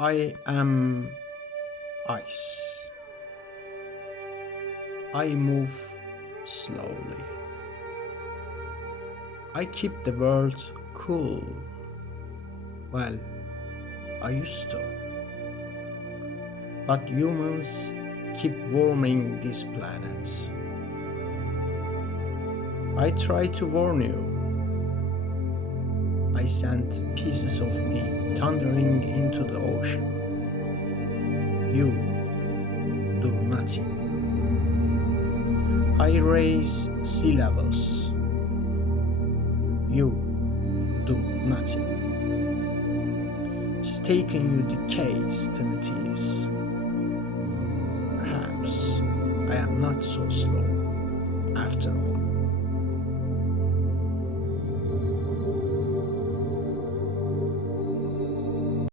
I am ice. I move slowly. I keep the world cool. Well, I used to. But humans keep warming this planet. I try to warn you. I sent pieces of me thundering into the ocean. You do nothing. I raise sea levels. You do nothing. It's taken you decades to notice. Perhaps I am not so slow after all.